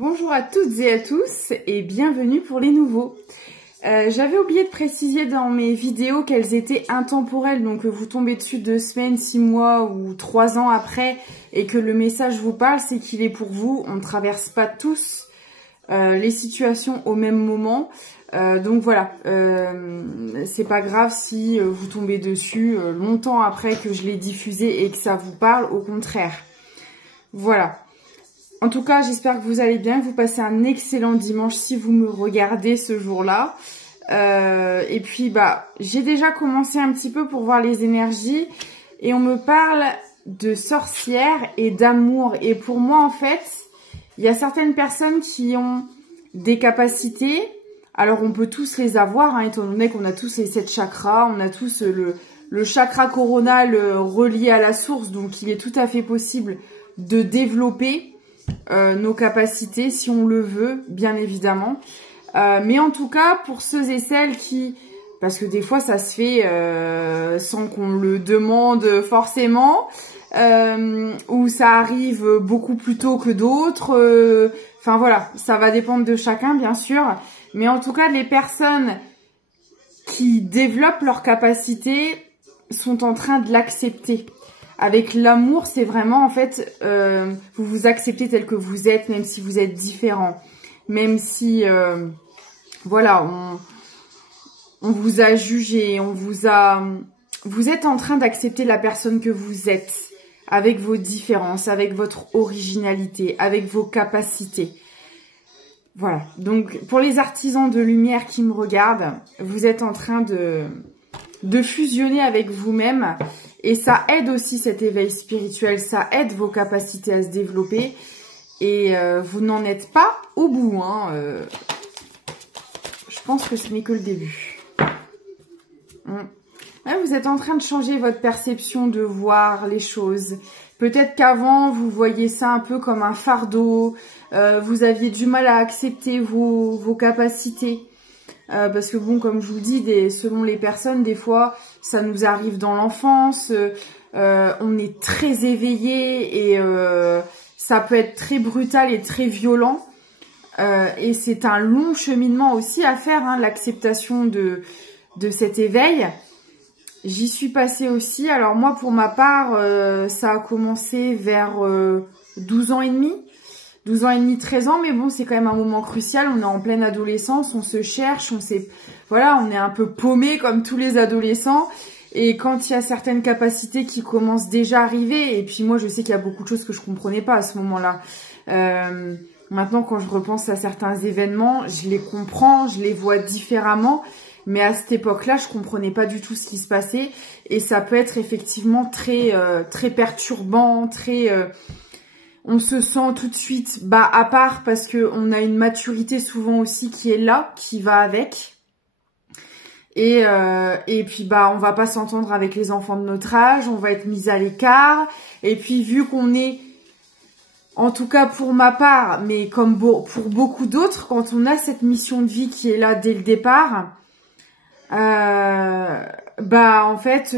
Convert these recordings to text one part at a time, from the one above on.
Bonjour à toutes et à tous et bienvenue pour les nouveaux. J'avais oublié de préciser dans mes vidéos qu'elles étaient intemporelles, donc vous tombez dessus 2 semaines, 6 mois ou 3 ans après et que le message vous parle, c'est qu'il est pour vous. On ne traverse pas tous les situations au même moment. Donc voilà, c'est pas grave si vous tombez dessus longtemps après que je l'ai diffusé et que ça vous parle, au contraire. Voilà. En tout cas, j'espère que vous allez bien, que vous passez un excellent dimanche si vous me regardez ce jour-là. Et puis, j'ai déjà commencé un petit peu pour voir les énergies et on me parle de sorcières et d'amour. Et pour moi, en fait, il y a certaines personnes qui ont des capacités. Alors, on peut tous les avoir, hein, étant donné qu'on a tous les 7 chakras, on a tous le chakra coronal relié à la source. Donc, il est tout à fait possible de développer nos capacités si on le veut, bien évidemment. Mais en tout cas, pour ceux et celles qui... Parce que des fois, ça se fait sans qu'on le demande forcément, ou ça arrive beaucoup plus tôt que d'autres. Enfin voilà, ça va dépendre de chacun, bien sûr. Mais en tout cas, les personnes qui développent leurs capacités sont en train de l'accepter. Avec l'amour, c'est vraiment, en fait, vous vous acceptez tel que vous êtes, même si vous êtes différent. Même si, voilà, on vous a jugé, vous êtes en train d'accepter la personne que vous êtes, avec vos différences, avec votre originalité, avec vos capacités. Voilà. Donc, pour les artisans de lumière qui me regardent, vous êtes en train de fusionner avec vous-même. Et ça aide aussi cet éveil spirituel, ça aide vos capacités à se développer. Et vous n'en êtes pas au bout, hein. Je pense que ce n'est que le début. Vous êtes en train de changer votre perception de voir les choses. Peut-être qu'avant, vous voyiez ça un peu comme un fardeau. Vous aviez du mal à accepter vos capacités. Parce que bon, comme je vous dis, selon les personnes, des fois, ça nous arrive dans l'enfance, on est très éveillé et ça peut être très brutal et très violent. Et c'est un long cheminement aussi à faire, hein, l'acceptation de cet éveil. J'y suis passée aussi. Alors moi, pour ma part, ça a commencé vers 12 ans et demi. 12 ans et demi, 13 ans, mais bon, c'est quand même un moment crucial. On est en pleine adolescence, on se cherche, voilà, on est un peu paumé comme tous les adolescents. Et quand il y a certaines capacités qui commencent déjà à arriver, et puis moi, je sais qu'il y a beaucoup de choses que je comprenais pas à ce moment-là. Maintenant, quand je repense à certains événements, je les comprends, je les vois différemment. Mais à cette époque-là, je comprenais pas du tout ce qui se passait. Et ça peut être effectivement très, très perturbant, très... on se sent tout de suite à part parce que on a une maturité souvent aussi qui est là, qui va avec. Et puis on va pas s'entendre avec les enfants de notre âge, on va être mis à l'écart. Et puis vu qu'on est, en tout cas pour ma part, mais comme pour beaucoup d'autres, quand on a cette mission de vie qui est là dès le départ, en fait,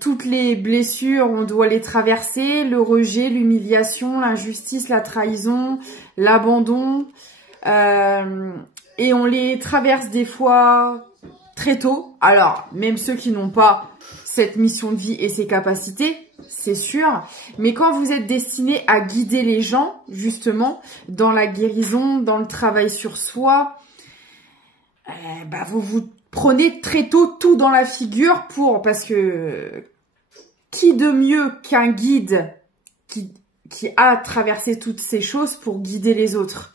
toutes les blessures, on doit les traverser, le rejet, l'humiliation, l'injustice, la trahison, l'abandon, et on les traverse des fois très tôt. Alors, même ceux qui n'ont pas cette mission de vie et ces capacités, c'est sûr, mais quand vous êtes destiné à guider les gens, justement, dans la guérison, dans le travail sur soi, vous prenez très tôt tout dans la figure parce que qui de mieux qu'un guide qui a traversé toutes ces choses pour guider les autres.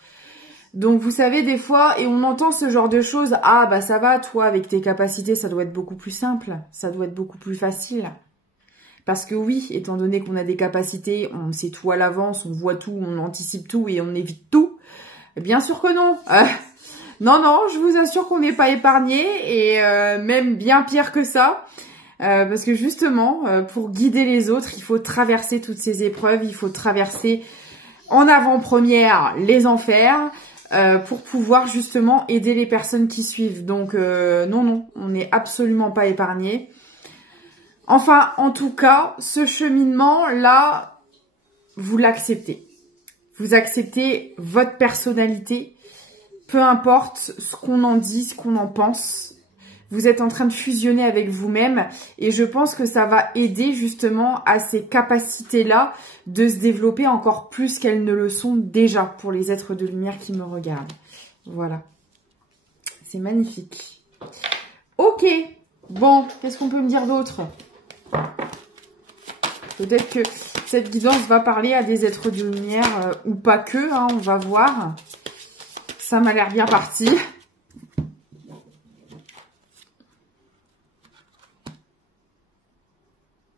Donc vous savez des fois, et on entend ce genre de choses, ça va, toi avec tes capacités, ça doit être beaucoup plus simple, ça doit être beaucoup plus facile. Parce que oui, étant donné qu'on a des capacités, on sait tout à l'avance, on voit tout, on anticipe tout et on évite tout, bien sûr que non. Non, je vous assure qu'on n'est pas épargné et même bien pire que ça. Parce que justement, pour guider les autres, il faut traverser toutes ces épreuves, il faut traverser en avant-première les enfers pour pouvoir justement aider les personnes qui suivent. Donc non, on n'est absolument pas épargné. Enfin, en tout cas, ce cheminement-là, vous l'acceptez. Vous acceptez votre personnalité, peu importe ce qu'on en dit, ce qu'on en pense. Vous êtes en train de fusionner avec vous-même et je pense que ça va aider justement à ces capacités-là de se développer encore plus qu'elles ne le sont déjà pour les êtres de lumière qui me regardent. Voilà. C'est magnifique. Ok. Bon, qu'est-ce qu'on peut me dire d'autre? Peut-être que cette guidance va parler à des êtres de lumière ou pas que, hein, on va voir. Ça m'a l'air bien parti.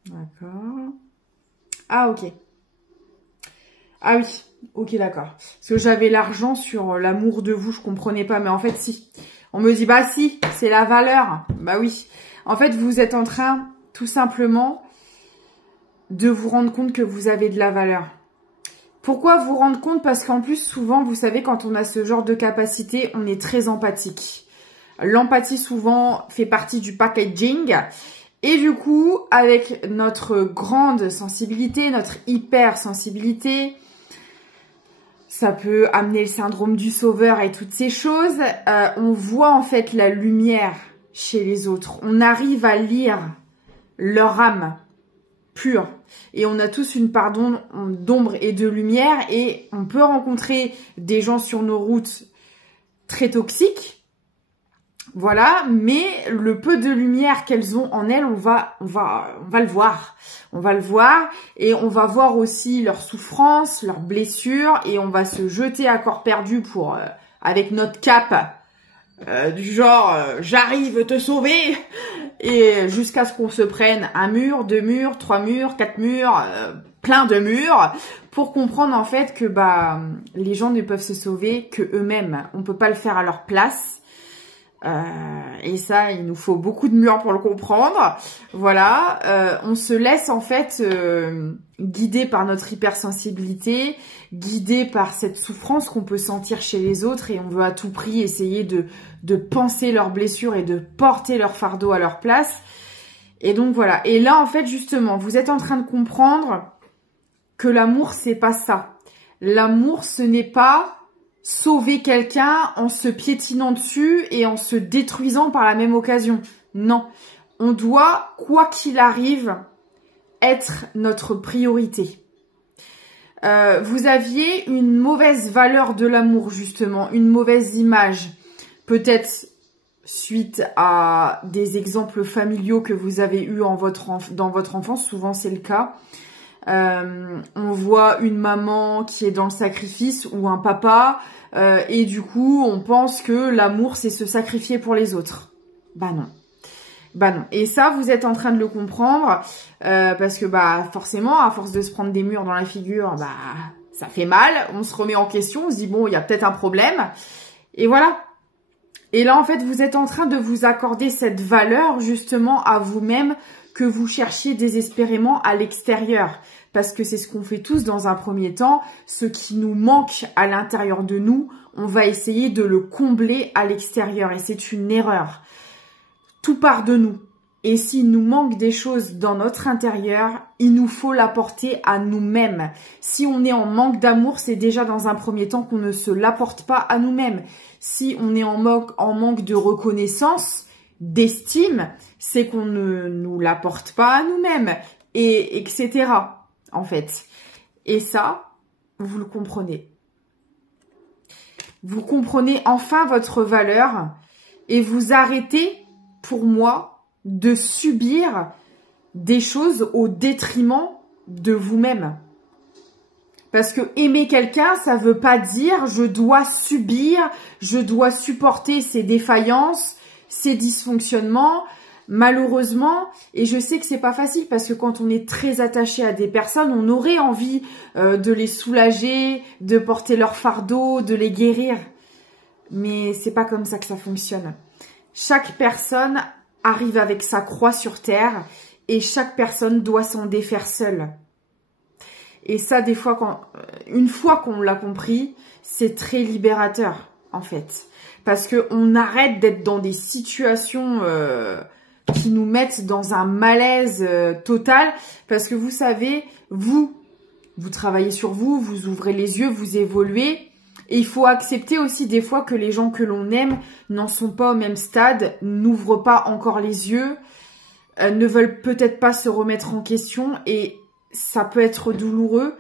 D'accord. Ah, ok. Ah oui, ok, d'accord. Parce que j'avais l'argent sur l'amour de vous, je comprenais pas. Mais en fait, si. On me dit, bah si, c'est la valeur. Bah oui. En fait, vous êtes en train, tout simplement, de vous rendre compte que vous avez de la valeur. Pourquoi vous rendre compte? Parce qu'en plus, souvent, vous savez, quand on a ce genre de capacité, on est très empathique. L'empathie, souvent, fait partie du packaging. Et du coup, avec notre grande sensibilité, notre hypersensibilité, ça peut amener le syndrome du sauveur et toutes ces choses. On voit en fait la lumière chez les autres. On arrive à lire leur âme pure. Et on a tous une part d'ombre et de lumière. Et on peut rencontrer des gens sur nos routes très toxiques. Voilà, mais le peu de lumière qu'elles ont en elles, on va le voir. On va le voir et on va voir aussi leurs souffrances, leurs blessures et on va se jeter à corps perdu pour avec notre cape du genre j'arrive te sauver et jusqu'à ce qu'on se prenne un mur, 2 murs, 3 murs, 4 murs, plein de murs pour comprendre en fait que les gens ne peuvent se sauver que eux-mêmes. On peut pas le faire à leur place. Et ça, il nous faut beaucoup de murs pour le comprendre. Voilà, on se laisse en fait guider par notre hypersensibilité, guider par cette souffrance qu'on peut sentir chez les autres et on veut à tout prix essayer de penser leurs blessures et de porter leur fardeau à leur place. Et donc voilà. Et là, en fait, justement, vous êtes en train de comprendre que l'amour, c'est pas ça. L'amour, ce n'est pas sauver quelqu'un en se piétinant dessus et en se détruisant par la même occasion. Non. On doit, quoi qu'il arrive, être notre priorité. Vous aviez une mauvaise valeur de l'amour, justement, une mauvaise image. Peut-être suite à des exemples familiaux que vous avez eus dans votre enfance, souvent c'est le cas. On voit une maman qui est dans le sacrifice ou un papa et du coup on pense que l'amour c'est se sacrifier pour les autres. Bah non. Bah non. Et ça vous êtes en train de le comprendre parce que forcément à force de se prendre des murs dans la figure, ça fait mal, on se remet en question, on se dit bon il y a peut-être un problème et voilà. Et là en fait vous êtes en train de vous accorder cette valeur justement à vous-même que vous cherchiez désespérément à l'extérieur. Parce que c'est ce qu'on fait tous dans un premier temps. Ce qui nous manque à l'intérieur de nous, on va essayer de le combler à l'extérieur. Et c'est une erreur. Tout part de nous. Et s'il nous manque des choses dans notre intérieur, il nous faut l'apporter à nous-mêmes. Si on est en manque d'amour, c'est déjà dans un premier temps qu'on ne se l'apporte pas à nous-mêmes. Si on est en manque de reconnaissance, d'estime, c'est qu'on ne nous l'apporte pas à nous-mêmes, et etc. en fait. Et ça, vous le comprenez. Vous comprenez enfin votre valeur et vous arrêtez, pour moi, de subir des choses au détriment de vous-même. Parce que aimer quelqu'un, ça veut pas dire je dois subir, je dois supporter ses défaillances, ses dysfonctionnements, malheureusement, et je sais que c'est pas facile parce que quand on est très attaché à des personnes, on aurait envie de les soulager, de porter leur fardeau, de les guérir. Mais c'est pas comme ça que ça fonctionne. Chaque personne arrive avec sa croix sur terre et chaque personne doit s'en défaire seule. Et ça, des fois, une fois qu'on l'a compris, c'est très libérateur, en fait. Parce qu'on arrête d'être dans des situations qui nous mettent dans un malaise total. Parce que vous savez, vous vous travaillez sur vous, vous ouvrez les yeux, vous évoluez. Et il faut accepter aussi des fois que les gens que l'on aime n'en sont pas au même stade, n'ouvrent pas encore les yeux, ne veulent peut-être pas se remettre en question et ça peut être douloureux.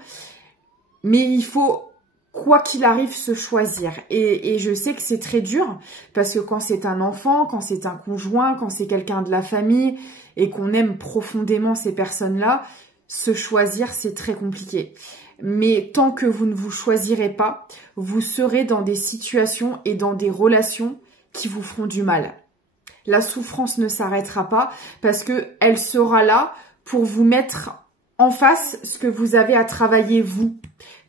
Mais il faut, quoi qu'il arrive, se choisir. Et je sais que c'est très dur parce que quand c'est un enfant, quand c'est un conjoint, quand c'est quelqu'un de la famille et qu'on aime profondément ces personnes-là, se choisir, c'est très compliqué. Mais tant que vous ne vous choisirez pas, vous serez dans des situations et dans des relations qui vous feront du mal. La souffrance ne s'arrêtera pas parce que elle sera là pour vous mettre en face ce que vous avez à travailler vous.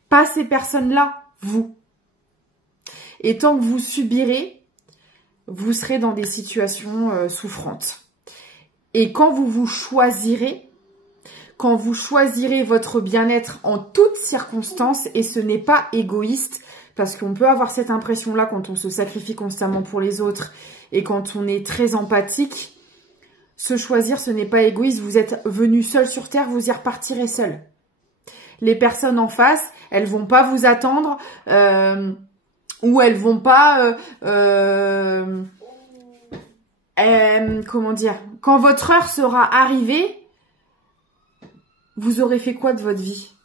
Pas ces personnes-là, vous. Et tant que vous subirez, vous serez dans des situations souffrantes. Et quand vous vous choisirez, quand vous choisirez votre bien-être en toutes circonstances, et ce n'est pas égoïste, parce qu'on peut avoir cette impression-là quand on se sacrifie constamment pour les autres et quand on est très empathique, se choisir, ce n'est pas égoïste. Vous êtes venu seul sur Terre, vous y repartirez seul. Les personnes en face, elles vont pas vous attendre ou elles vont pas... comment dire, quand votre heure sera arrivée, vous aurez fait quoi de votre vie?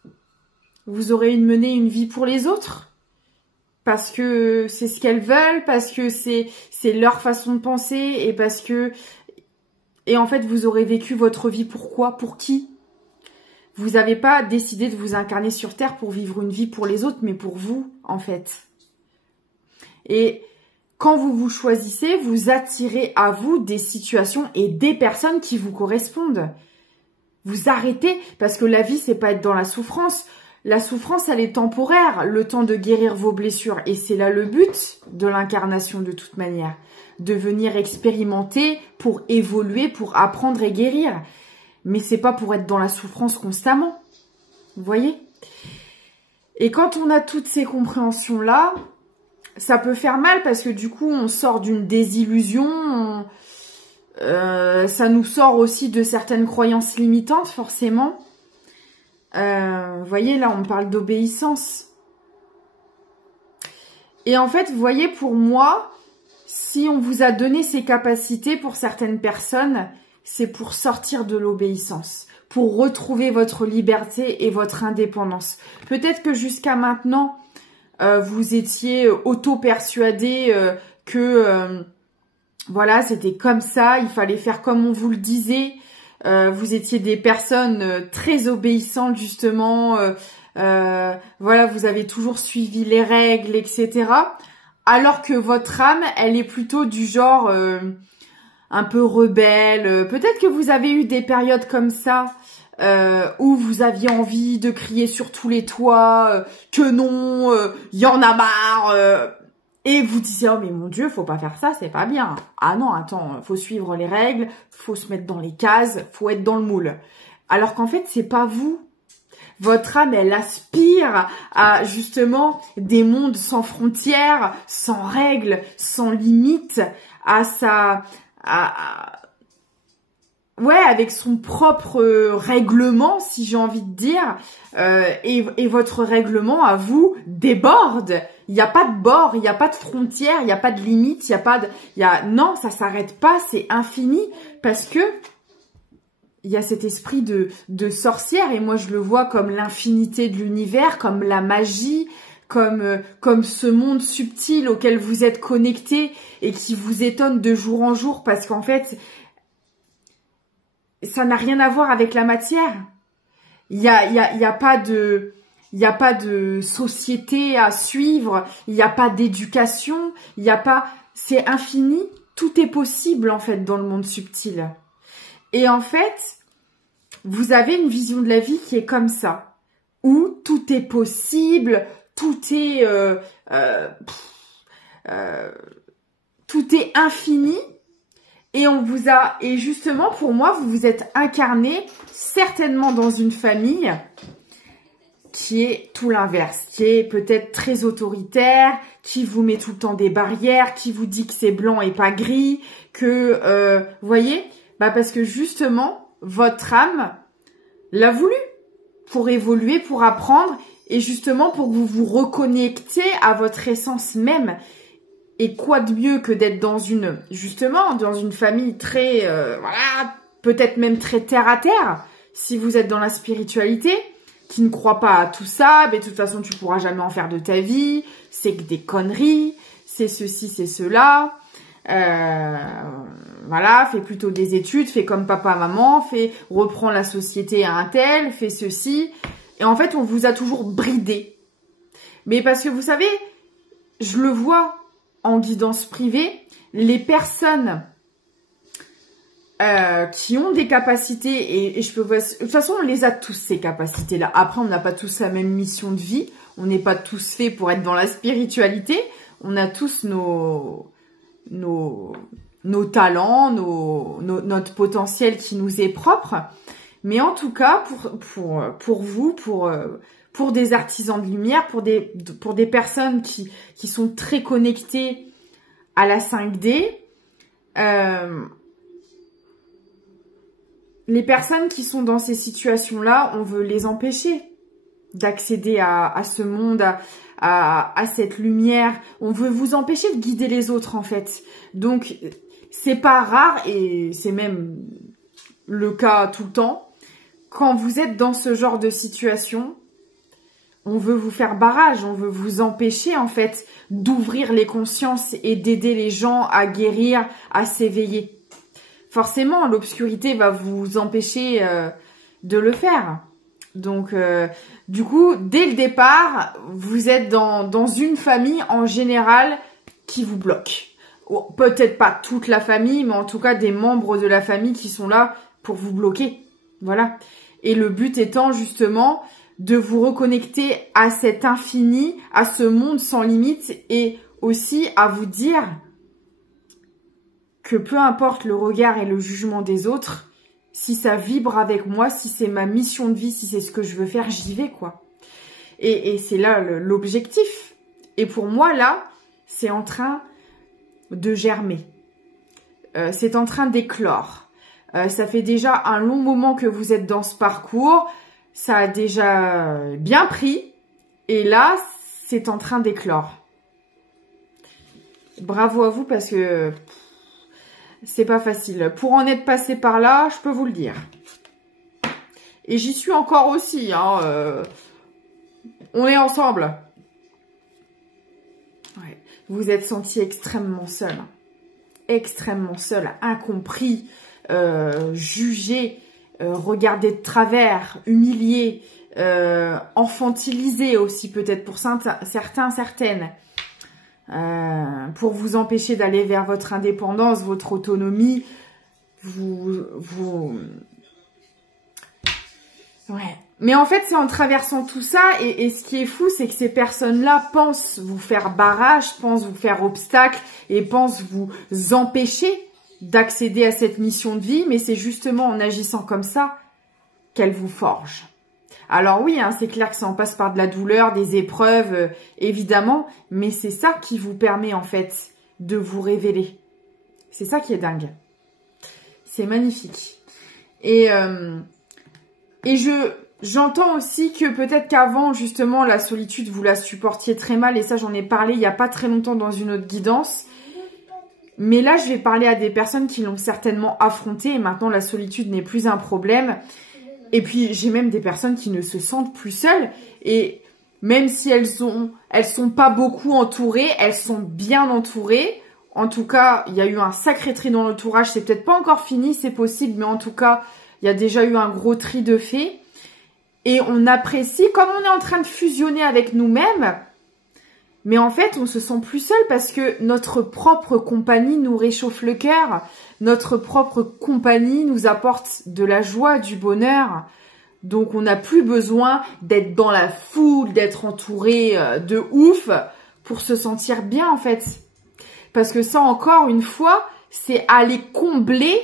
Vous aurez mené une vie pour les autres? Parce que c'est ce qu'elles veulent, parce que c'est leur façon de penser et parce que... Et en fait, vous aurez vécu votre vie pour quoi? Pour qui? Vous n'avez pas décidé de vous incarner sur Terre pour vivre une vie pour les autres, mais pour vous, en fait. Et quand vous vous choisissez, vous attirez à vous des situations et des personnes qui vous correspondent. Vous arrêtez, parce que la vie, c'est pas être dans la souffrance. La souffrance, elle est temporaire, le temps de guérir vos blessures. Et c'est là le but de l'incarnation de toute manière. De venir expérimenter pour évoluer, pour apprendre et guérir. Mais c'est pas pour être dans la souffrance constamment. Vous voyez? Et quand on a toutes ces compréhensions-là, ça peut faire mal parce que du coup, on sort d'une désillusion, ça nous sort aussi de certaines croyances limitantes, forcément. Vous voyez, là, on parle d'obéissance. Et en fait, vous voyez, pour moi, si on vous a donné ces capacités pour certaines personnes, c'est pour sortir de l'obéissance, pour retrouver votre liberté et votre indépendance. Peut-être que jusqu'à maintenant, vous étiez auto-persuadé que... voilà, c'était comme ça, il fallait faire comme on vous le disait. Vous étiez des personnes très obéissantes, justement. Voilà, vous avez toujours suivi les règles, etc. Alors que votre âme, elle est plutôt du genre un peu rebelle. Peut-être que vous avez eu des périodes comme ça où vous aviez envie de crier sur tous les toits que non, y en a marre. Et vous disiez, oh mais mon Dieu, faut pas faire ça, c'est pas bien. Ah non, attends, faut suivre les règles, faut se mettre dans les cases, faut être dans le moule. Alors qu'en fait, c'est pas vous. Votre âme, elle aspire à justement des mondes sans frontières, sans règles, sans limites, ouais, avec son propre règlement, si j'ai envie de dire, et votre règlement à vous déborde. Il n'y a pas de bord, il n'y a pas de frontière, il n'y a pas de limite, non, ça s'arrête pas, c'est infini, parce que il y a cet esprit de sorcière, et moi je le vois comme l'infinité de l'univers, comme la magie, comme ce monde subtil auquel vous êtes connecté et qui vous étonne de jour en jour, parce qu'en fait, ça n'a rien à voir avec la matière. Il y a pas de société à suivre, il n'y a pas d'éducation, c'est infini, tout est possible en fait dans le monde subtil. Et en fait, vous avez une vision de la vie qui est comme ça, où tout est possible, tout est infini. Et justement, pour moi, vous vous êtes incarné certainement dans une famille qui est tout l'inverse, qui est peut-être très autoritaire, qui vous met tout le temps des barrières, qui vous dit que c'est blanc et pas gris, que, vous voyez, parce que justement, votre âme l'a voulu. pour évoluer, pour apprendre et justement pour que vous vous reconnectiez à votre essence même. Et quoi de mieux que d'être dans justement, dans une famille très, voilà, peut-être même très terre à terre, si vous êtes dans la spiritualité, qui ne croit pas à tout ça, mais de toute façon, tu pourras jamais en faire de ta vie, c'est que des conneries, c'est ceci, c'est cela, voilà, fais plutôt des études, fais comme papa, maman, reprends la société à un tel, fais ceci, et en fait, on vous a toujours bridé. Mais parce que vous savez, je le vois en guidance privée, les personnes qui ont des capacités, et je peux voir, de toute façon, on les a tous ces capacités-là. Après, on n'a pas tous la même mission de vie, on n'est pas tous faits pour être dans la spiritualité, on a tous nos talents, notre potentiel qui nous est propre. Mais en tout cas, pour vous, pour des artisans de lumière, pour des personnes qui sont très connectées à la 5D, les personnes qui sont dans ces situations-là, on veut les empêcher d'accéder à ce monde, à cette lumière. On veut vous empêcher de guider les autres, en fait. Donc, c'est pas rare, et c'est même le cas tout le temps, quand vous êtes dans ce genre de situation, on veut vous faire barrage, on veut vous empêcher, en fait, d'ouvrir les consciences et d'aider les gens à guérir, à s'éveiller. Forcément, l'obscurité va vous empêcher de le faire. Donc, du coup, dès le départ, vous êtes dans une famille en général qui vous bloque. Peut-être pas toute la famille, mais en tout cas des membres de la famille qui sont là pour vous bloquer. Voilà. Et le but étant justement de vous reconnecter à cet infini, à ce monde sans limite, et aussi à vous dire que peu importe le regard et le jugement des autres, si ça vibre avec moi, si c'est ma mission de vie, si c'est ce que je veux faire, j'y vais, quoi. Et c'est là l'objectif. Et pour moi, là, c'est en train de germer. C'est en train d'éclore. Ça fait déjà un long moment que vous êtes dans ce parcours. Ça a déjà bien pris. Et là, c'est en train d'éclore. Bravo à vous parce que c'est pas facile. Pour en être passé par là, je peux vous le dire. Et j'y suis encore aussi. Hein, on est ensemble. Ouais. Vous êtes senti extrêmement seul. Extrêmement seul, incompris, jugé, regardé de travers, humilié, infantilisé aussi peut-être pour certains, certaines. Pour vous empêcher d'aller vers votre indépendance, votre autonomie, ouais. Mais en fait, c'est en traversant tout ça, et ce qui est fou, c'est que ces personnes-là pensent vous faire barrage, pensent vous faire obstacle, et pensent vous empêcher d'accéder à cette mission de vie, mais c'est justement en agissant comme ça qu'elles vous forgent. Alors oui, hein, c'est clair que ça en passe par de la douleur, des épreuves, évidemment, mais c'est ça qui vous permet en fait de vous révéler. C'est ça qui est dingue. C'est magnifique. Et j'entends aussi que peut-être qu'avant, justement, la solitude, vous la supportiez très mal, et ça, j'en ai parlé il n'y a pas très longtemps dans une autre guidance. Mais là, je vais parler à des personnes qui l'ont certainement affronté, et maintenant, la solitude n'est plus un problème. Et puis, j'ai même des personnes qui ne se sentent plus seules. Et même si elles sont pas beaucoup entourées, elles sont bien entourées. En tout cas, il y a eu un sacré tri dans l'entourage. C'est peut-être pas encore fini, c'est possible. Mais en tout cas, il y a déjà eu un gros tri de fait. Et on apprécie, comme on est en train de fusionner avec nous-mêmes. Mais en fait, on se sent plus seul parce que notre propre compagnie nous réchauffe le cœur. Notre propre compagnie nous apporte de la joie, du bonheur. Donc, on n'a plus besoin d'être dans la foule, d'être entouré de ouf pour se sentir bien, en fait. Parce que ça, encore une fois, c'est aller combler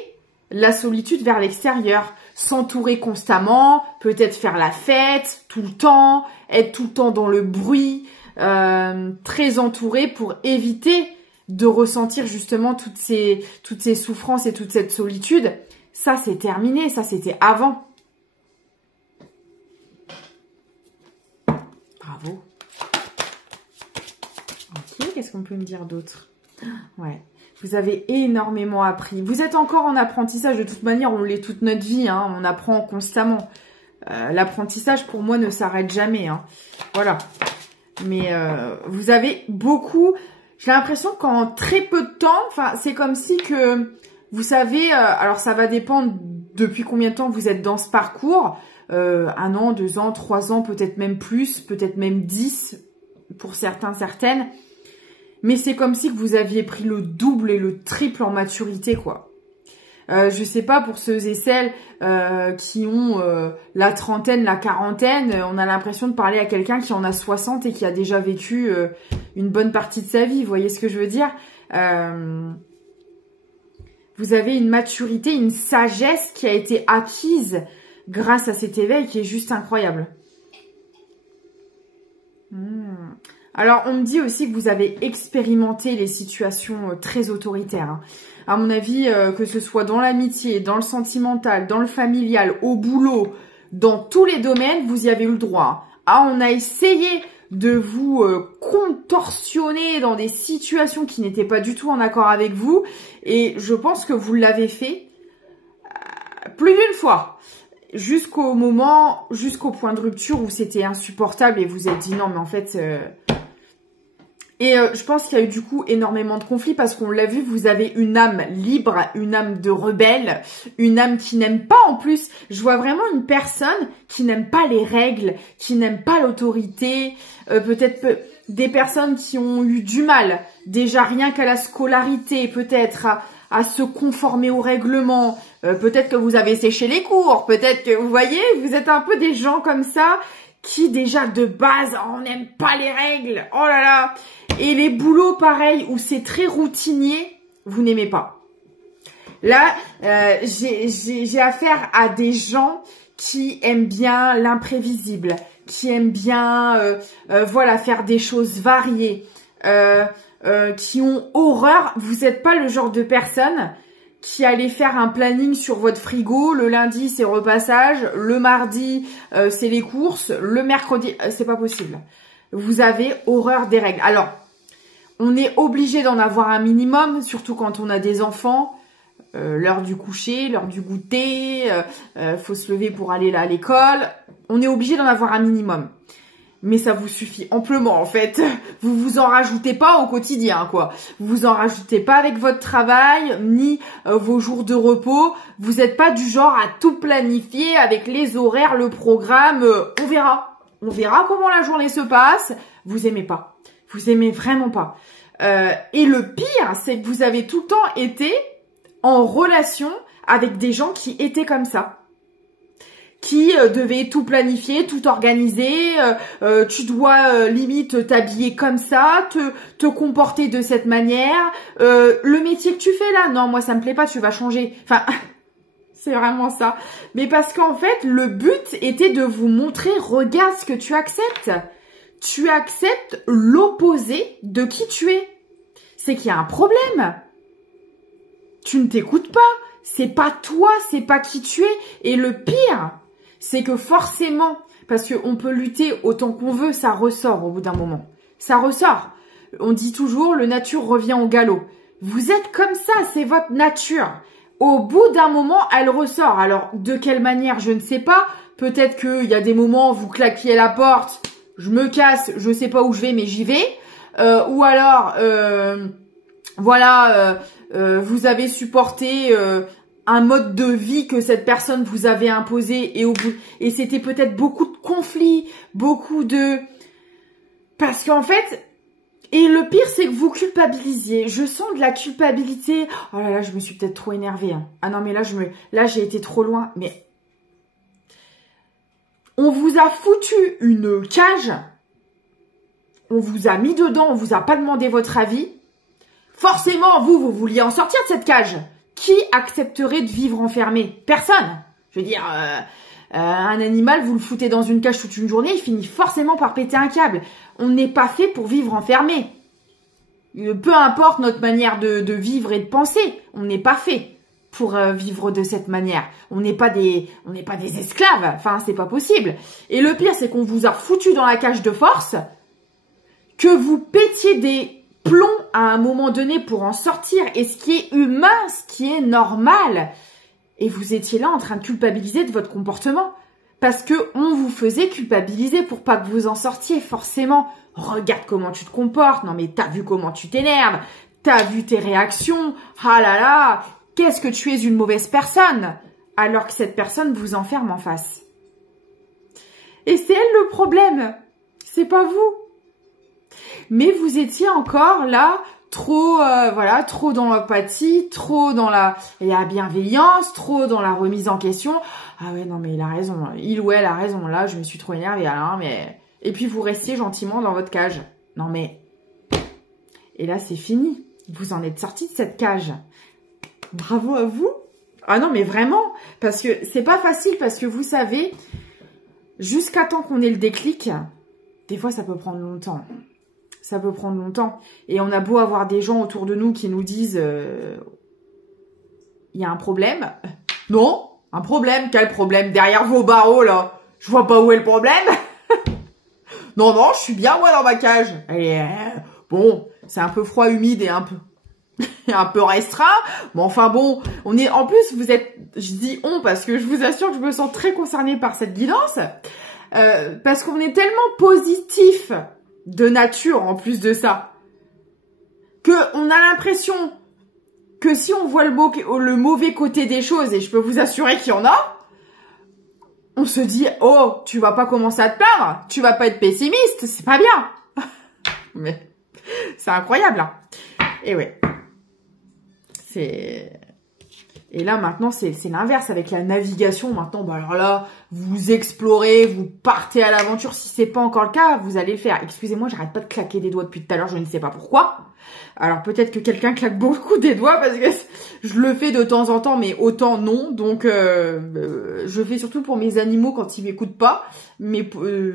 la solitude vers l'extérieur. S'entourer constamment, peut-être faire la fête tout le temps, être tout le temps dans le bruit, très entouré pour éviter de ressentir justement toutes ces souffrances et toute cette solitude. Ça, c'est terminé. Ça, c'était avant. qu'est-ce qu'on peut me dire d'autre? Ouais, vous avez énormément appris. Vous êtes encore en apprentissage. De toute manière, on l'est toute notre vie. Hein. On apprend constamment. L'apprentissage, pour moi, ne s'arrête jamais. Hein. Voilà. Mais vous avez beaucoup... J'ai l'impression qu'en très peu de temps, enfin, c'est comme si que... Vous savez, alors ça va dépendre depuis combien de temps vous êtes dans ce parcours. 1 an, 2 ans, 3 ans, peut-être même plus, peut-être même 10 pour certains, certaines. Mais c'est comme si que vous aviez pris le double et le triple en maturité, quoi. Je sais pas, pour ceux et celles qui ont la trentaine, la quarantaine, on a l'impression de parler à quelqu'un qui en a 60 et qui a déjà vécu une bonne partie de sa vie. Vous voyez ce que je veux dire? Vous avez une maturité, une sagesse qui a été acquise grâce à cet éveil qui est juste incroyable. Alors, on me dit aussi que vous avez expérimenté les situations très autoritaires. Hein. À mon avis, que ce soit dans l'amitié, dans le sentimental, dans le familial, au boulot, dans tous les domaines, vous y avez eu le droit. Ah, on a essayé de vous contorsionner dans des situations qui n'étaient pas du tout en accord avec vous. Et je pense que vous l'avez fait plus d'une fois. Jusqu'au moment, jusqu'au point de rupture où c'était insupportable et vous êtes dit non mais en fait... je pense qu'il y a eu du coup énormément de conflits parce qu'on l'a vu, vous avez une âme libre, une âme de rebelle, une âme qui n'aime pas en plus. Je vois vraiment une personne qui n'aime pas les règles, qui n'aime pas l'autorité, peut-être des personnes qui ont eu du mal, déjà rien qu'à la scolarité, peut-être à se conformer aux règlements, peut-être que vous avez séché les cours, peut-être que, vous voyez, vous êtes un peu des gens comme ça qui déjà de base, on n'aime pas les règles, oh là là. Et les boulots pareils où c'est très routinier, vous n'aimez pas. Là, j'ai affaire à des gens qui aiment bien l'imprévisible, qui aiment bien voilà, faire des choses variées, qui ont horreur. Vous n'êtes pas le genre de personne qui allait faire un planning sur votre frigo. Le lundi, c'est repassage. Le mardi, c'est les courses. Le mercredi, c'est pas possible. Vous avez horreur des règles. Alors, on est obligé d'en avoir un minimum, surtout quand on a des enfants. L'heure du coucher, l'heure du goûter, faut se lever pour aller là à l'école. On est obligé d'en avoir un minimum. Mais ça vous suffit amplement en fait. Vous vous en rajoutez pas au quotidien quoi. Vous vous en rajoutez pas avec votre travail, ni vos jours de repos. Vous n'êtes pas du genre à tout planifier avec les horaires, le programme. On verra. On verra comment la journée se passe. Vous aimez pas. Vous aimez vraiment pas. Et le pire, c'est que vous avez tout le temps été en relation avec des gens qui étaient comme ça. Qui devaient tout planifier, tout organiser, tu dois limite t'habiller comme ça, te comporter de cette manière. Le métier que tu fais là, non, moi ça me plaît pas, tu vas changer. Enfin, c'est vraiment ça. Mais parce qu'en fait, le but était de vous montrer, regarde ce que tu acceptes. Tu acceptes l'opposé de qui tu es. C'est qu'il y a un problème. Tu ne t'écoutes pas. C'est pas toi, c'est pas qui tu es. Et le pire, c'est que forcément, parce qu'on peut lutter autant qu'on veut, ça ressort au bout d'un moment. Ça ressort. On dit toujours, le nature revient au galop. Vous êtes comme ça, c'est votre nature. Au bout d'un moment, elle ressort. Alors, de quelle manière, je ne sais pas. Peut-être qu'il y a des moments où vous claquiez la porte, je me casse, je sais pas où je vais, mais j'y vais. Ou alors, voilà, vous avez supporté... un mode de vie que cette personne vous avait imposé et c'était peut-être beaucoup de conflits, beaucoup de... Parce qu'en fait, et le pire c'est que vous culpabilisiez. Je sens de la culpabilité. Oh là là, je me suis peut-être trop énervée. Hein. Ah non mais là j'ai été trop loin. Mais on vous a foutu une cage. On vous a mis dedans, on vous a pas demandé votre avis. Forcément, vous vouliez en sortir de cette cage. Qui accepterait de vivre enfermé? Personne. Je veux dire, un animal, vous le foutez dans une cage toute une journée, il finit forcément par péter un câble. On n'est pas fait pour vivre enfermé. Peu importe notre manière de vivre et de penser, on n'est pas fait pour vivre de cette manière. On n'est pas des esclaves. Enfin, c'est pas possible. Et le pire, c'est qu'on vous a foutu dans la cage de force, que vous pétiez des plombs à un moment donné pour en sortir, et ce qui est humain, ce qui est normal. Et vous étiez là en train de culpabiliser de votre comportement. Parce que on vous faisait culpabiliser pour pas que vous en sortiez, forcément. Regarde comment tu te comportes. Non mais t'as vu comment tu t'énerves. T'as vu tes réactions. Ah là là, qu'est-ce que tu es une mauvaise personne. Alors que cette personne vous enferme en face. Et c'est elle le problème. C'est pas vous. Mais vous étiez encore là, trop, voilà, trop dans l'empathie, trop dans la bienveillance, trop dans la remise en question. Ah ouais, non mais il a raison, il ou elle a raison, là je me suis trop énervée, alors, mais... Et puis vous restiez gentiment dans votre cage. Non mais... Et là c'est fini, vous en êtes sorti de cette cage. Bravo à vous. Ah non mais vraiment, parce que c'est pas facile, parce que vous savez, jusqu'à temps qu'on ait le déclic, des fois ça peut prendre longtemps. Ça peut prendre longtemps. Et on a beau avoir des gens autour de nous qui nous disent il y a un problème. Non, un problème. Quel problème? Derrière vos barreaux, là. Je vois pas où est le problème. Non, non, je suis bien, moi, dans ma cage. Bon, c'est un peu froid, humide et un peu restreint. Mais enfin bon, on est... En plus, vous êtes... Je dis on parce que je vous assure que je me sens très concernée par cette guidance. Parce qu'on est tellement positif de nature, en plus de ça, que on a l'impression que si on voit le mauvais côté des choses, et je peux vous assurer qu'il y en a, on se dit, oh, tu vas pas commencer à te plaindre, tu vas pas être pessimiste, c'est pas bien. Mais c'est incroyable, hein. Et ouais. Et là, maintenant, c'est l'inverse avec la navigation. Maintenant, bah alors là, vous explorez, vous partez à l'aventure. Si c'est pas encore le cas, vous allez le faire. Excusez-moi, j'arrête pas de claquer des doigts depuis tout à l'heure, je ne sais pas pourquoi. Alors peut-être que quelqu'un claque beaucoup des doigts parce que je le fais de temps en temps, mais autant non. Donc, je fais surtout pour mes animaux quand ils m'écoutent pas. Mais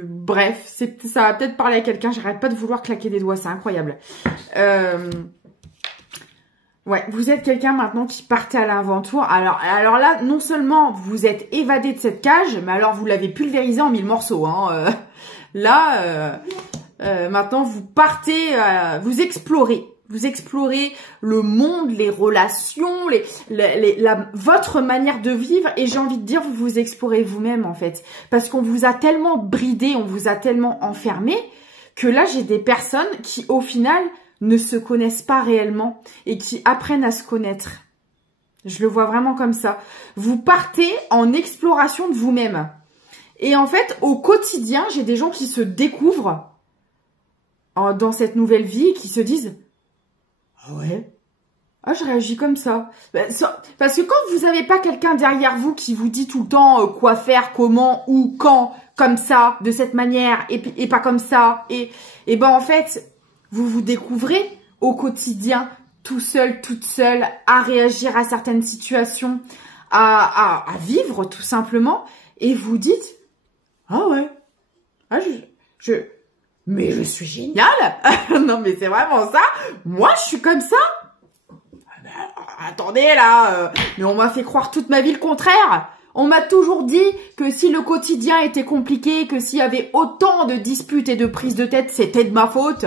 bref, ça va peut-être parler à quelqu'un. J'arrête pas de vouloir claquer des doigts, c'est incroyable. Ouais, vous êtes quelqu'un maintenant qui partait à l'aventure. Alors là, non seulement vous êtes évadé de cette cage, mais alors vous l'avez pulvérisé en 1000 morceaux. Hein. Maintenant vous partez, vous explorez. Vous explorez le monde, les relations, votre manière de vivre. Et j'ai envie de dire, vous explorez vous-même en fait. Parce qu'on vous a tellement bridé, on vous a tellement enfermé, que là j'ai des personnes qui au final ne se connaissent pas réellement et qui apprennent à se connaître. Je le vois vraiment comme ça. Vous partez en exploration de vous-même. Et en fait, au quotidien, j'ai des gens qui se découvrent dans cette nouvelle vie et qui se disent « Ah ouais, ah je réagis comme ça. » Parce que quand vous n'avez pas quelqu'un derrière vous qui vous dit tout le temps quoi faire, comment, où, quand, comme ça, de cette manière et pas comme ça, et ben en fait... Vous vous découvrez au quotidien, tout seul, toute seule, à réagir à certaines situations, à vivre tout simplement. Et vous dites, ah ouais, ah mais je suis géniale. Non mais c'est vraiment ça. Moi je suis comme ça. Attendez là, mais on m'a fait croire toute ma vie le contraire. On m'a toujours dit que si le quotidien était compliqué, que s'il y avait autant de disputes et de prises de tête, c'était de ma faute.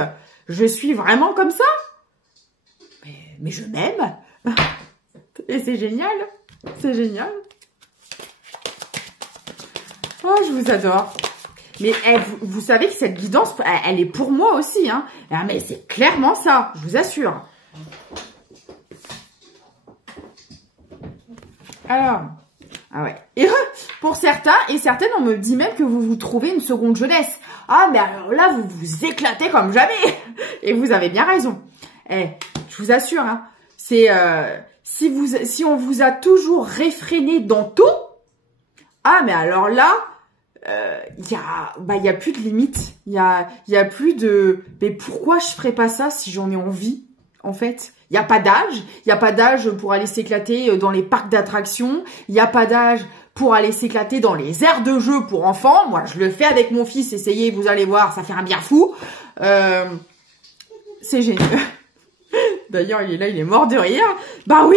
Je suis vraiment comme ça. Mais je m'aime. Et c'est génial. C'est génial. Oh, je vous adore. Mais vous savez que cette guidance, elle est pour moi aussi. Hein. Ah, mais c'est clairement ça, je vous assure. Alors, ah ouais. Et pour certains et certaines, on me dit même que vous vous trouvez une seconde jeunesse. Ah, mais alors là, vous vous éclatez comme jamais. Et vous avez bien raison. Je vous assure, hein, c'est si on vous a toujours réfréné dans tout, ah, mais alors là, y a plus de limite. Il y a plus de, mais pourquoi je ferais pas ça si j'en ai envie, en fait? Il n'y a pas d'âge. Il n'y a pas d'âge pour aller s'éclater dans les parcs d'attractions. Il n'y a pas d'âge pour aller s'éclater dans les aires de jeu pour enfants. Moi, je le fais avec mon fils. Essayez, vous allez voir, ça fait un bien fou. C'est génial. D'ailleurs, il est là, il est mort de rire. Bah oui,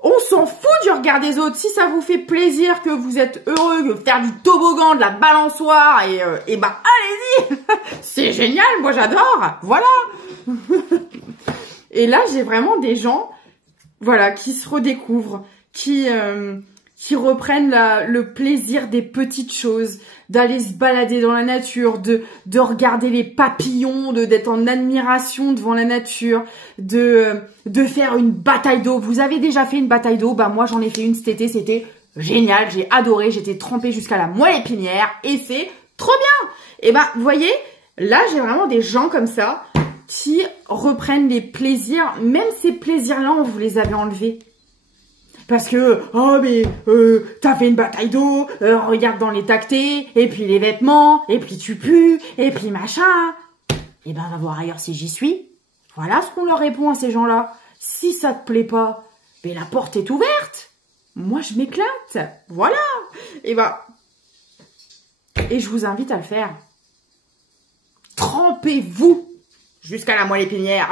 on s'en fout du regard des autres. Si ça vous fait plaisir, que vous êtes heureux, de faire du toboggan, de la balançoire, et bah allez-y. C'est génial, moi j'adore. Voilà. Et là, j'ai vraiment des gens, voilà, qui se redécouvrent, qui reprennent le plaisir des petites choses, d'aller se balader dans la nature, de regarder les papillons, d'être en admiration devant la nature, de faire une bataille d'eau. Vous avez déjà fait une bataille d'eau? Bah moi j'en ai fait une cet été, c'était génial, j'ai adoré, j'étais trempée jusqu'à la moelle épinière et c'est trop bien. Et bah vous voyez, là j'ai vraiment des gens comme ça qui reprennent les plaisirs, même ces plaisirs-là on vous les avait enlevés. Parce que, oh mais, t'as fait une bataille d'eau, regarde dans les tactés, et puis les vêtements, et puis tu pues, et puis machin. Eh ben, va voir ailleurs si j'y suis. Voilà ce qu'on leur répond à ces gens-là. Si ça te plaît pas, ben la porte est ouverte. Moi, je m'éclate. Voilà. Et je vous invite à le faire. Trempez-vous jusqu'à la moelle épinière.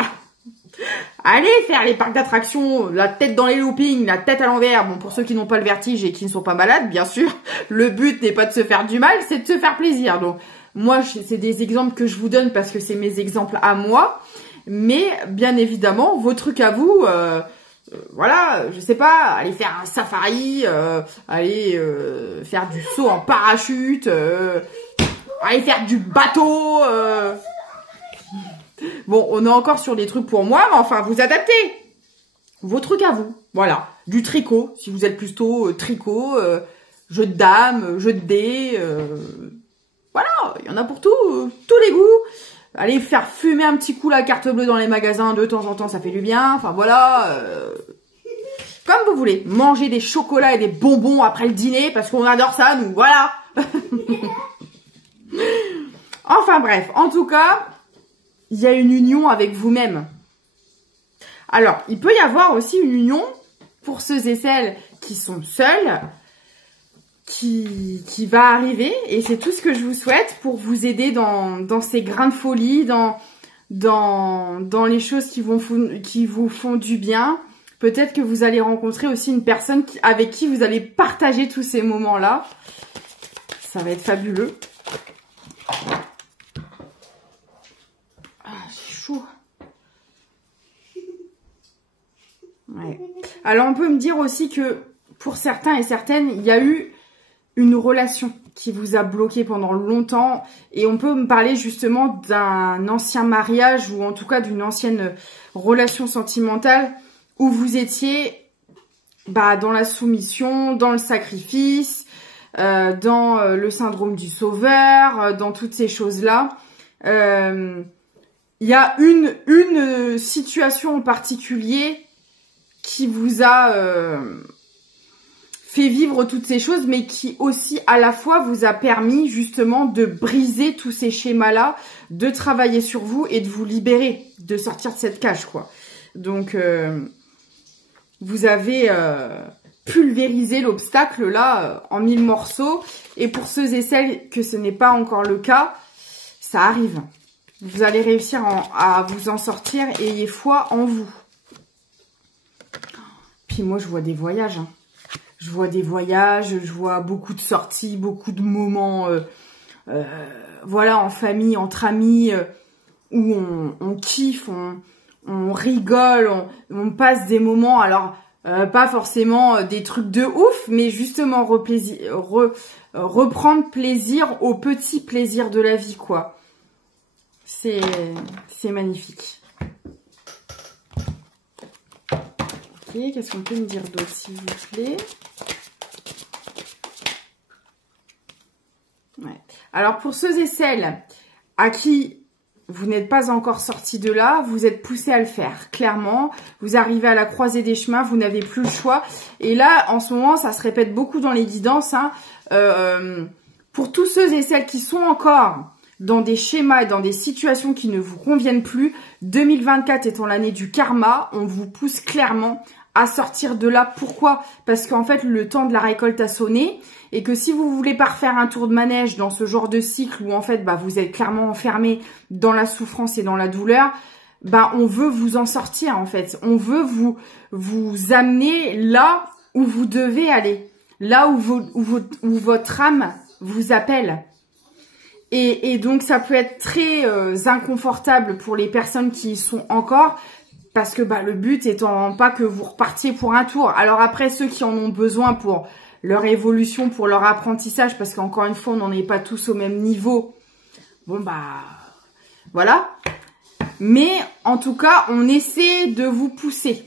Allez faire les parcs d'attractions, la tête dans les loopings, la tête à l'envers. Bon, pour ceux qui n'ont pas le vertige et qui ne sont pas malades, bien sûr, le but n'est pas de se faire du mal, c'est de se faire plaisir. Donc, moi, c'est des exemples que je vous donne parce que c'est mes exemples à moi. Mais, bien évidemment, vos trucs à vous, voilà, je sais pas, aller faire un safari, aller faire du saut en parachute, aller faire du bateau, Bon, on est encore sur des trucs pour moi, mais enfin, vous adaptez vos trucs à vous. Voilà, du tricot, si vous êtes plutôt tricot, jeu de dames, jeu de dés, voilà, il y en a pour tout, tous les goûts. Allez faire fumer un petit coup la carte bleue dans les magasins de temps en temps, ça fait du bien. Enfin voilà, comme vous voulez. Manger des chocolats et des bonbons après le dîner, parce qu'on adore ça, nous, voilà. Enfin bref, en tout cas... il y a une union avec vous-même. Alors, il peut y avoir aussi une union pour ceux et celles qui sont seuls, qui va arriver. Et c'est tout ce que je vous souhaite pour vous aider dans ces grains de folie, dans les choses qui vous font du bien. Peut-être que vous allez rencontrer aussi une personne avec qui vous allez partager tous ces moments-là. Ça va être fabuleux. Ouais. Alors on peut me dire aussi que pour certains et certaines, il y a eu une relation qui vous a bloqué pendant longtemps et on peut me parler justement d'un ancien mariage ou en tout cas d'une ancienne relation sentimentale où vous étiez dans la soumission, dans le sacrifice, dans le syndrome du sauveur, dans toutes ces choses-là. Il y a une situation en particulier qui vous a fait vivre toutes ces choses, mais qui aussi à la fois vous a permis justement de briser tous ces schémas-là, de travailler sur vous et de vous libérer, de sortir de cette cage, quoi. Donc, vous avez pulvérisé l'obstacle là en 1000 morceaux. Et pour ceux et celles que ce n'est pas encore le cas, ça arrive. Vous allez réussir à vous en sortir et ayez foi en vous. Puis moi, je vois des voyages. Hein. Je vois des voyages, je vois beaucoup de sorties, beaucoup de moments, voilà, en famille, entre amis, où on kiffe, on rigole, on passe des moments, alors pas forcément des trucs de ouf, mais justement reprendre plaisir aux petits plaisirs de la vie, quoi. C'est magnifique. Ok, qu'est-ce qu'on peut me dire d'autre, s'il vous plaît? Ouais. Alors, pour ceux et celles à qui vous n'êtes pas encore sorti de là, vous êtes poussé à le faire, clairement. Vous arrivez à la croisée des chemins, vous n'avez plus le choix. Et là, en ce moment, ça se répète beaucoup dans les guidances. Hein. Pour tous ceux et celles qui sont encore dans des schémas et dans des situations qui ne vous conviennent plus, 2024 étant l'année du karma, on vous pousse clairement à sortir de là. Pourquoi? Parce qu'en fait, le temps de la récolte a sonné et que si vous voulez pas refaire un tour de manège dans ce genre de cycle où en fait, vous êtes clairement enfermé dans la souffrance et dans la douleur, on veut vous en sortir en fait. On veut vous amener là où vous devez aller, là où votre âme vous appelle. Et donc, ça peut être très inconfortable pour les personnes qui y sont encore, Parce que le but étant pas que vous repartiez pour un tour. Alors après, ceux qui en ont besoin pour leur évolution, pour leur apprentissage, parce qu'encore une fois, on n'en est pas tous au même niveau. Bon, voilà. Mais en tout cas, on essaie de vous pousser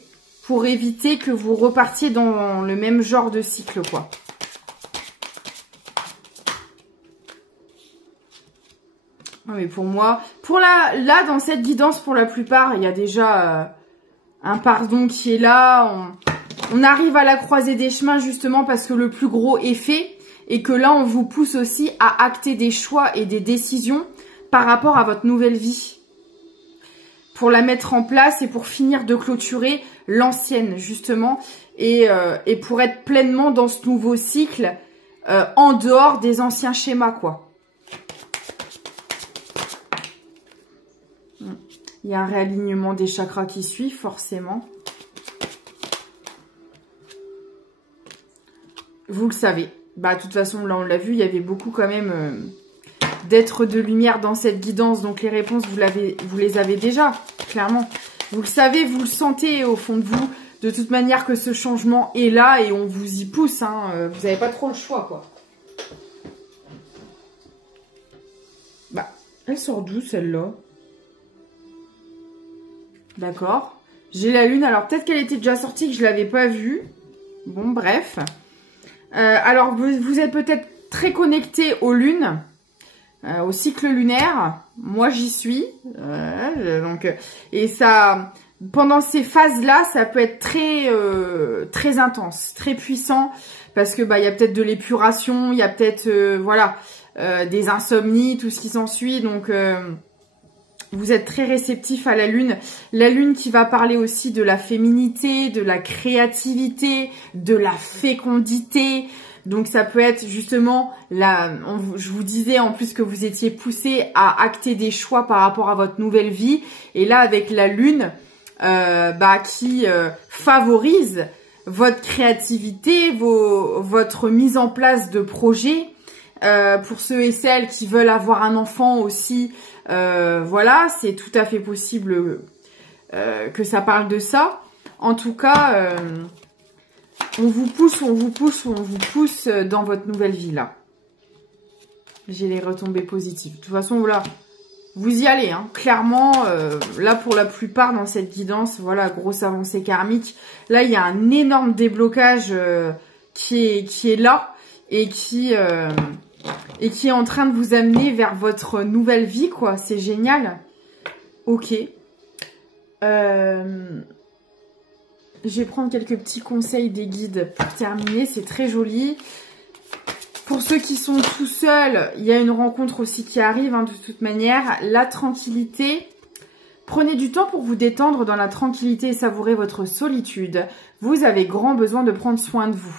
pour éviter que vous repartiez dans le même genre de cycle, quoi. Non, mais pour moi, là, dans cette guidance, pour la plupart, il y a déjà un pardon qui est là. On arrive à la croisée des chemins, justement, parce que le plus gros est fait. Et que là, on vous pousse aussi à acter des choix et des décisions par rapport à votre nouvelle vie. Pour la mettre en place et pour finir de clôturer l'ancienne, justement. Et pour être pleinement dans ce nouveau cycle, en dehors des anciens schémas, quoi. Il y a un réalignement des chakras qui suit, forcément. Vous le savez. De toute façon, là, on l'a vu, il y avait beaucoup quand même d'êtres de lumière dans cette guidance. Donc, les réponses, vous les avez déjà, clairement. Vous le savez, vous le sentez au fond de vous. De toute manière que ce changement est là et on vous y pousse. Hein. Vous n'avez pas trop le choix, quoi. Elle sort d'où, celle-là? D'accord. J'ai la lune. Alors, peut-être qu'elle était déjà sortie, que je ne l'avais pas vue. Bon, bref. Alors, vous êtes peut-être très connecté aux lunes, au cycle lunaire. Moi, j'y suis. Et ça, pendant ces phases-là, ça peut être très intense, très puissant. Parce que il y a peut-être de l'épuration, il y a peut-être des insomnies, tout ce qui s'ensuit. Donc... vous êtes très réceptif à la lune. La lune qui va parler aussi de la féminité, de la créativité, de la fécondité. Donc ça peut être justement, je vous disais en plus que vous étiez poussé à acter des choix par rapport à votre nouvelle vie. Et là avec la lune qui favorise votre créativité, votre mise en place de projets. Pour ceux et celles qui veulent avoir un enfant aussi, c'est tout à fait possible que ça parle de ça. En tout cas, on vous pousse dans votre nouvelle vie là. J'ai les retombées positives. De toute façon, voilà, vous y allez, hein. Clairement, là pour la plupart dans cette guidance, voilà, grosse avancée karmique. Là, il y a un énorme déblocage qui est là et qui est en train de vous amener vers votre nouvelle vie, quoi. C'est génial. Ok. Je vais prendre quelques petits conseils des guides pour terminer. C'est très joli. Pour ceux qui sont tout seuls, il y a une rencontre aussi qui arrive, hein, de toute manière. La tranquillité. Prenez du temps pour vous détendre dans la tranquillité et savourer votre solitude. Vous avez grand besoin de prendre soin de vous.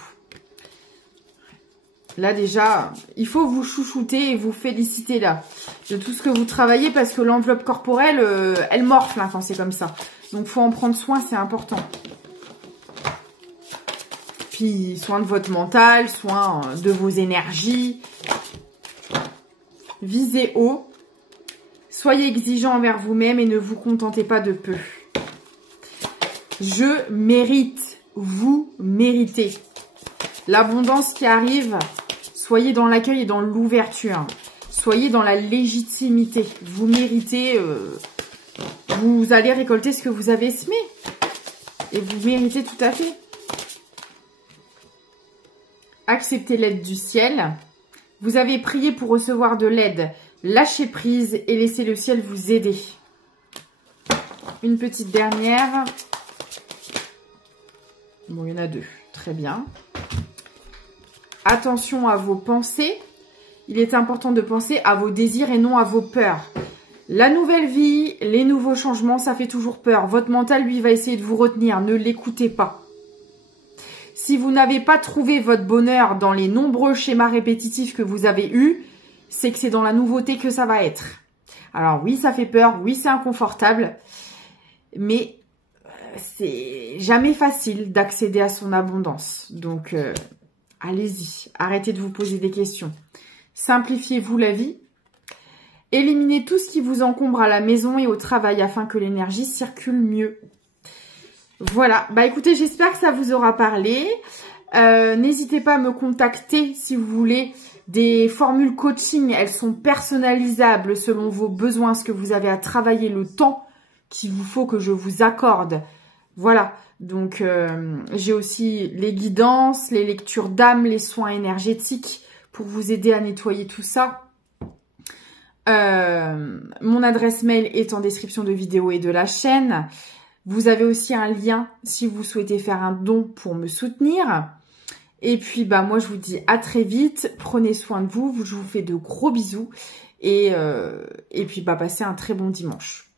Là déjà, il faut vous chouchouter et vous féliciter là de tout ce que vous travaillez parce que l'enveloppe corporelle, elle morfle quand c'est comme ça. Donc, faut en prendre soin, c'est important. Puis, soin de votre mental, soin de vos énergies. Visez haut. Soyez exigeant envers vous-même et ne vous contentez pas de peu. Je mérite. Vous méritez. L'abondance qui arrive, soyez dans l'accueil et dans l'ouverture. Soyez dans la légitimité. Vous méritez, vous allez récolter ce que vous avez semé. Et vous méritez tout à fait. Acceptez l'aide du ciel. Vous avez prié pour recevoir de l'aide. Lâchez prise et laissez le ciel vous aider. Une petite dernière. Bon, il y en a deux. Très bien. Attention à vos pensées. Il est important de penser à vos désirs et non à vos peurs. La nouvelle vie, les nouveaux changements, ça fait toujours peur. Votre mental, lui, va essayer de vous retenir. Ne l'écoutez pas. Si vous n'avez pas trouvé votre bonheur dans les nombreux schémas répétitifs que vous avez eus, c'est que c'est dans la nouveauté que ça va être. Alors oui, ça fait peur. Oui, c'est inconfortable. Mais c'est jamais facile d'accéder à son abondance. Donc, allez-y. Arrêtez de vous poser des questions. Simplifiez-vous la vie. Éliminez tout ce qui vous encombre à la maison et au travail afin que l'énergie circule mieux. Voilà, bah écoutez, j'espère que ça vous aura parlé. N'hésitez pas à me contacter si vous voulez des formules coaching. Elles sont personnalisables selon vos besoins, ce que vous avez à travailler, le temps qu'il vous faut que je vous accorde. Voilà, donc j'ai aussi les guidances, les lectures d'âme, les soins énergétiques pour vous aider à nettoyer tout ça. Mon adresse mail est en description de vidéo et de la chaîne. Vous avez aussi un lien si vous souhaitez faire un don pour me soutenir. Et puis, bah, moi, je vous dis à très vite. Prenez soin de vous. Je vous fais de gros bisous. Et puis, bah, passez un très bon dimanche.